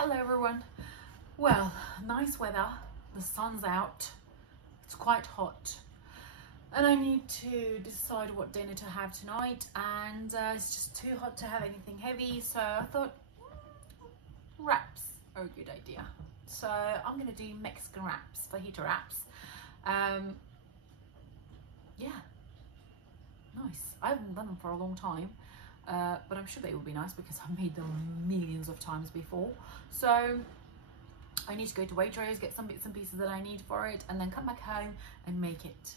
Hello everyone. Well, nice weather, the sun's out, it's quite hot and I need to decide what dinner to have tonight, and it's just too hot to have anything heavy, so I thought wraps are a good idea. So I'm gonna do Mexican wraps, fajita wraps. Yeah, nice. I haven't done them for a long time. But I'm sure they will be nice because I've made them millions of times before. So I need to go to Waitrose, get some bits and pieces that I need for it, and then come back home and make it.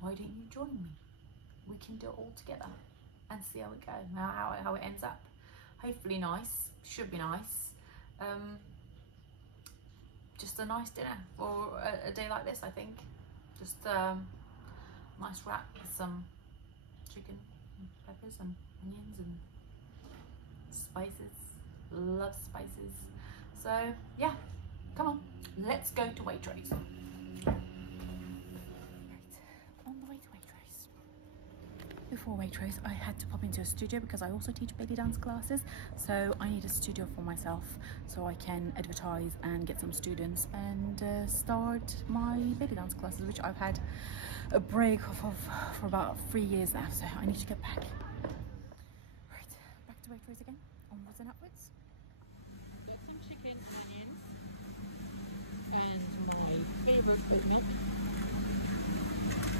Why don't you join me? We can do it all together and see how it goes, how it ends up. Hopefully nice, should be nice. Just a nice dinner for a day like this, I think. Just nice wrap with some chicken and peppers and onions and spices. Love spices. So yeah, come on, let's go to Waitrose. Right, on the way to Waitrose. Before Waitrose, I had to pop into a studio because I also teach belly dance classes, so I need a studio for myself so I can advertise and get some students and start my belly dance classes, which I've had a break of for about 3 years now, so I need to get back. Back to Waitrose again, onwards and upwards. Got some chicken, onions, and my favourite oat milk.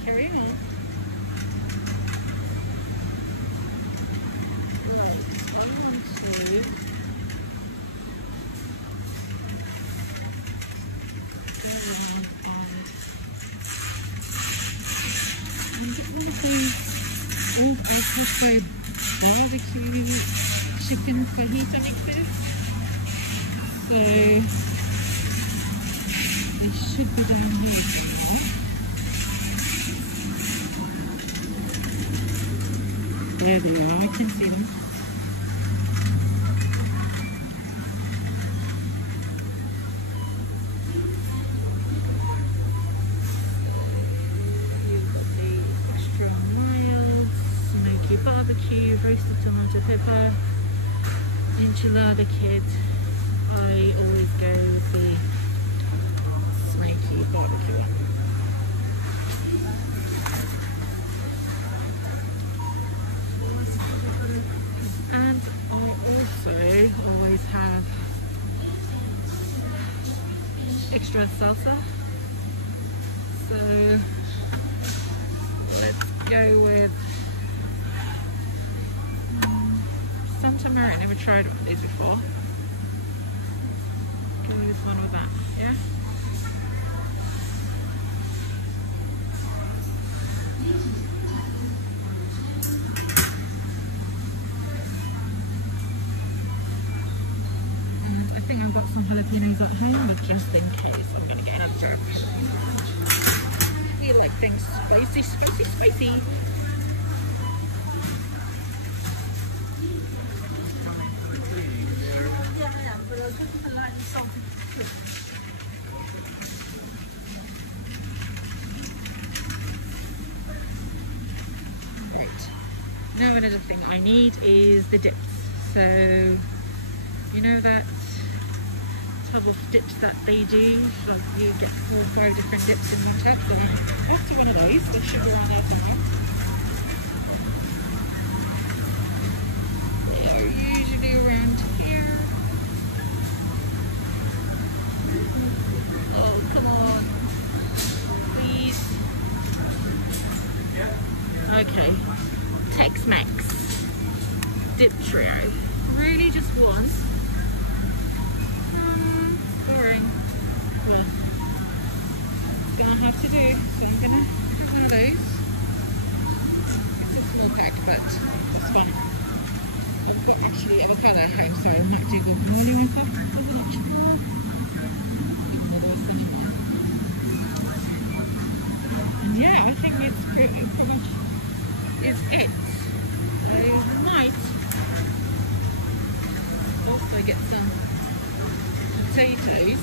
Carry on. Right, I want to get one of these old African barbecue chicken fajita mixes. So they should be down here somewhere. There they are, I can see them. You've got the extra mild smoky barbecue, roasted tomato pepper, enchilada kit. I always go with the smoky barbecue one. And I also always have extra salsa. So let's go with Santa Maria. Never tried one of these before. Go with one with that, yeah? And I think I've got some jalapenos at home, but just in case, I'm going to get another jar of jalapenos. I feel like things spicy, spicy, spicy. Right, now another thing I need is the dips. So you know that tub of dips that they do, like you get 4 or 5 different dips in one tub. So after one of those, they should be around there somewhere. They're usually around here. Oh, come on. Please. Okay. Tex-Mex. Dip trio. Really just one. Boring. Well, it's gonna have to do. So I'm gonna have one of those. It's a small pack, but it's fun. I've got actually avocado at home, so I might do guacamole myself. Doesn't it? And yeah, I think it's pretty much is it. I might also get some potatoes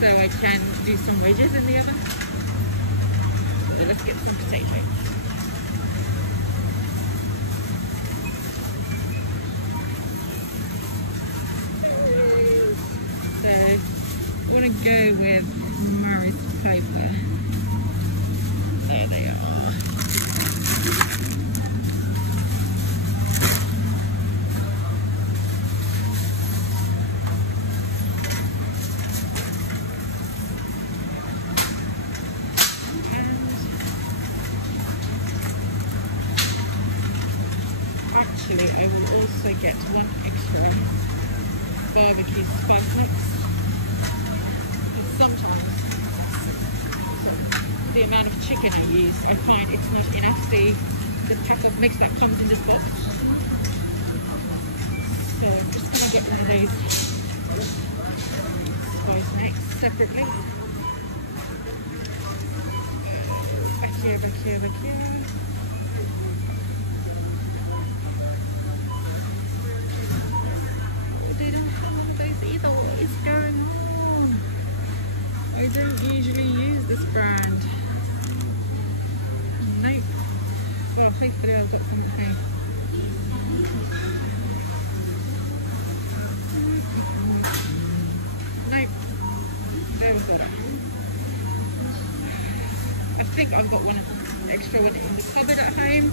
so I can do some wedges in the oven. So let's get some potatoes. want to go with Maris Piper. There they are. Actually, I will also get one extra barbecue spice mix. And sometimes the amount of chicken I use, I find it's not enough, the pack of mix that comes in this box. So I'm just going to get one of these spice mix separately. Back here. They don't come with those either. What is going on? I don't usually use this brand. Nope. Well, hopefully I've got some at home. Nope. There we go. I think I've got one extra one in the cupboard at home.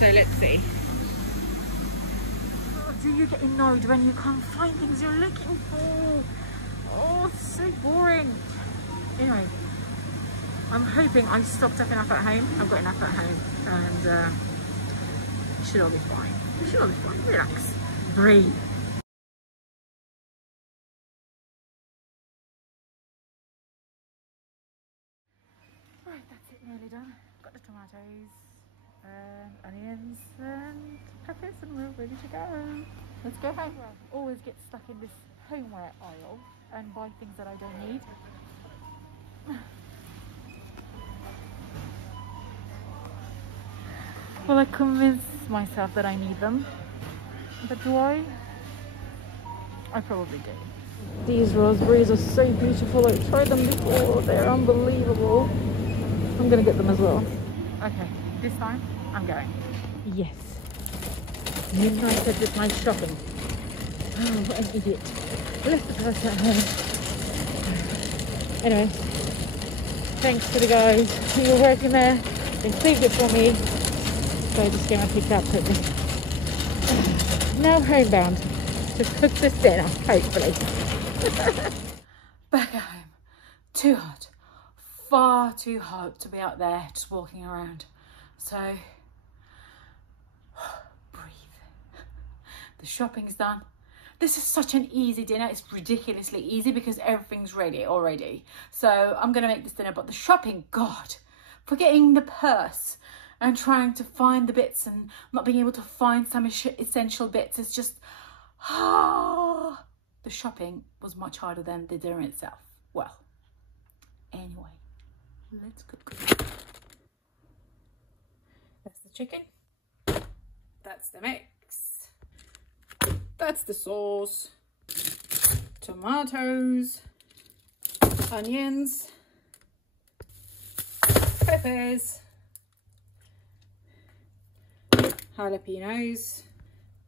So let's see. Do you get annoyed when you can't find things you're looking for? Oh, it's so boring. Anyway, I'm hoping I stocked up enough at home. I've got enough at home, and it should all be fine. It should all be fine. Relax. Breathe. Right, that's it. Nearly done. Got the tomatoes and onions and peppers, and we're ready to go. Let's go home. I always get stuck in this homeware aisle and buy things that I don't need. Well, I convince myself that I need them, but do I? I probably do. These raspberries are so beautiful. I've tried them before. They're unbelievable. I'm gonna get them as well. Okay, this time I'm going. Yes. Midnight at this night shopping. Oh, what an idiot. Left the purse at home. Anyway, thanks to the guys who were working there. They saved it for me. So I just came and picked up quickly. Now homebound to cook this dinner, hopefully. Back at home. Too hot. Far too hot to be out there just walking around. So, breathe. The shopping's done. This is such an easy dinner. It's ridiculously easy because everything's ready already. So I'm going to make this dinner, but the shopping, God, forgetting the purse and trying to find the bits and not being able to find some essential bits. It's just, the shopping was much harder than the dinner itself. Well, anyway, let's cook. That's the chicken. That's the mix. That's the sauce. Tomatoes. Onions. Peppers. Jalapenos.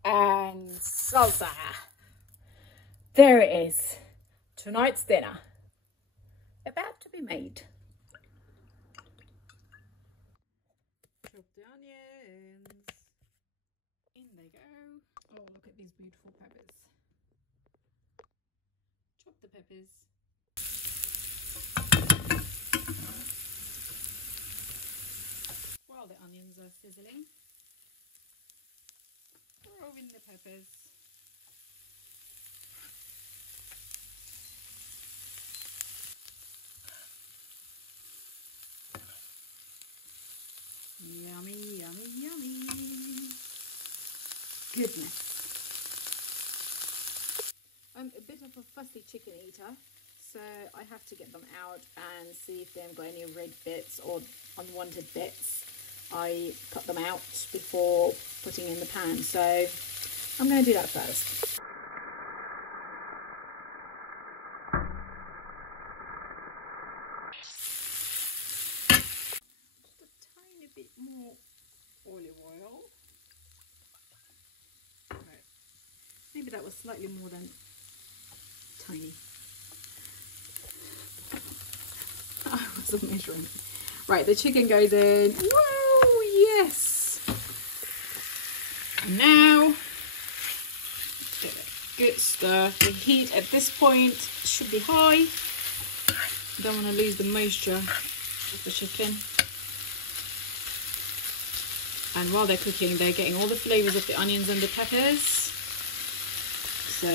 And salsa. There it is. Tonight's dinner. About to be made. Chop the onions. In they go. Oh, look at these beautiful peppers. Chop the peppers. While the onions are sizzling, throw in the peppers. Yummy, yummy, yummy. Goodness. I'm a bit of a fussy chicken eater, so I have to get them out and see if they've got any red bits or unwanted bits. I cut them out before putting in the pan, so I'm going to do that first. Just a tiny bit more olive oil. Okay. Maybe that was slightly more than tiny. lots of measuring. Right, the chicken goes in. Whoa, yes. And now, let's give it a good stir. The heat at this point should be high. Don't want to lose the moisture of the chicken. And while they're cooking, they're getting all the flavors of the onions and the peppers. So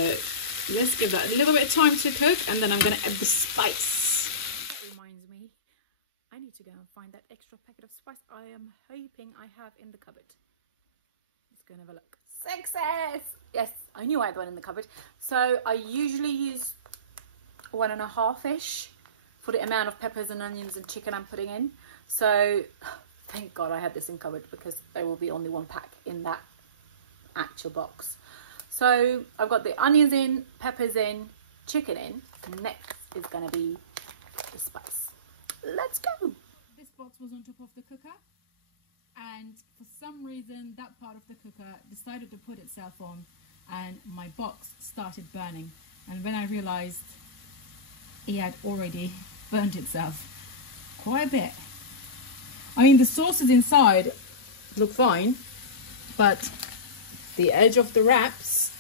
let's give that a little bit of time to cook, and then I'm going to add the spice. That reminds me, I need to go and find that extra packet of spice I am hoping I have in the cupboard. Let's go and have a look. Success! Yes, I knew I had one in the cupboard. So I usually use 1.5-ish for the amount of peppers and onions and chicken I'm putting in. So thank God I had this in cupboard, because there will be only one pack in that actual box. So I've got the onions in, peppers in, chicken in. Next is going to be the spice. Let's go. This box was on top of the cooker, and for some reason that part of the cooker decided to put itself on, and my box started burning. And when I realized it had already burnt itself quite a bit. I mean, the sauces inside look fine, but the edge of the wraps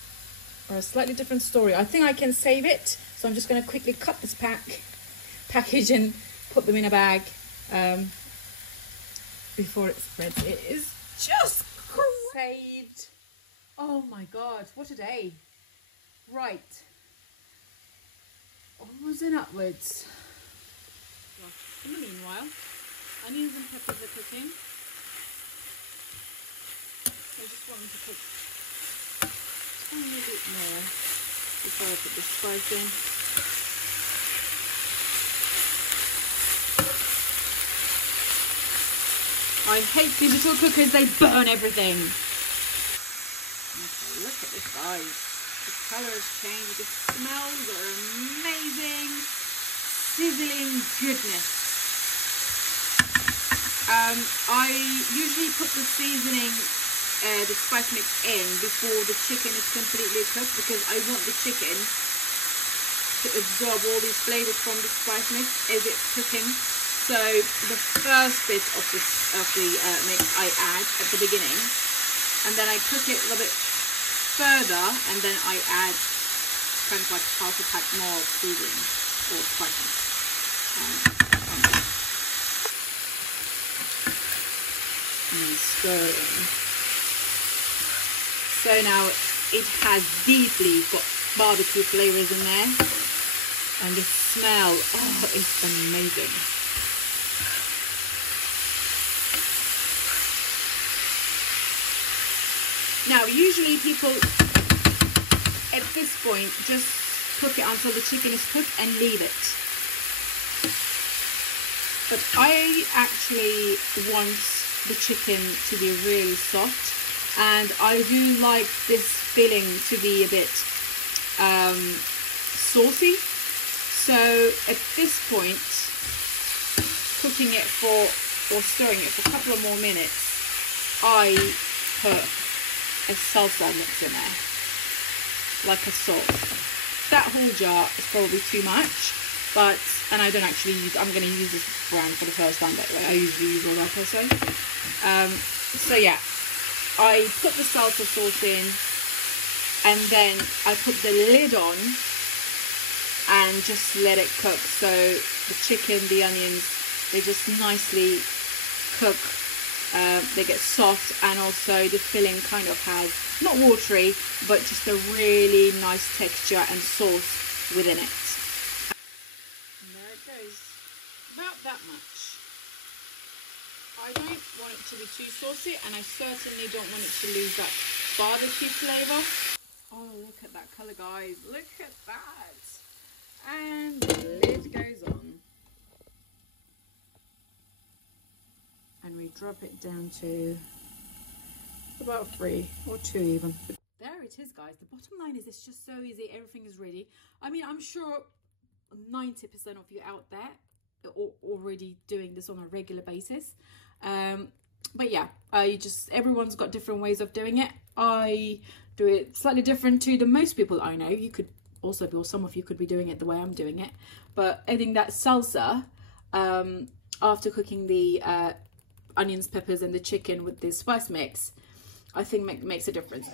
are a slightly different story. I think I can save it, so I'm just going to quickly cut this package and put them in a bag before it spreads. It is just saved. Oh my God, what a day. Right. Onwards and upwards. Well, in the meanwhile, onions and peppers are cooking. I just want them to cook a tiny bit more before I put the spice in. I hate digital cookers, they burn everything. Okay, look at this, guys. The colour has changed, the smells are amazing. Sizzling goodness. I usually put the seasoning, the spice mix in before the chicken is completely cooked, because I want the chicken to absorb all these flavors from the spice mix as it's cooking. So the first bit of the mix I add at the beginning, and then I cook it a little bit further, and then I add kind of like half a pack more of seasoning or spice mix. And stirring. So now it has deeply got barbecue flavors in there, and the smell, oh, it's amazing. Now usually people at this point just cook it until the chicken is cooked and leave it. But I actually want the chicken to be really soft, and I do like this filling to be a bit saucy. So at this point, cooking it or stirring it for a couple of more minutes, I put a salsa mix in there, like a sauce. That whole jar is probably too much, but, and I don't actually use, I'm going to use this brand for the first time, by the way. I usually use all that also. So yeah, I put the salsa sauce in, and then I put the lid on and just let it cook. So the chicken, the onions, they just nicely cook. They get soft, and also the filling kind of has, not watery, but just a really nice texture and sauce within it. And there it goes, about that much. I don't want it to be too saucy, and I certainly don't want it to lose that barbecue flavour. Oh, look at that colour, guys, look at that. And the lid goes on. And we drop it down to about 3 or 2 even. There it is, guys. The bottom line is it's just so easy. Everything is ready. I mean, I'm sure 90% of you out there are already doing this on a regular basis. But yeah, everyone's got different ways of doing it. I do it slightly different to the most people I know. You could also be, or some of you could be doing it the way I'm doing it. But adding that salsa, after cooking the onions, peppers and the chicken with this spice mix, I think makes a difference.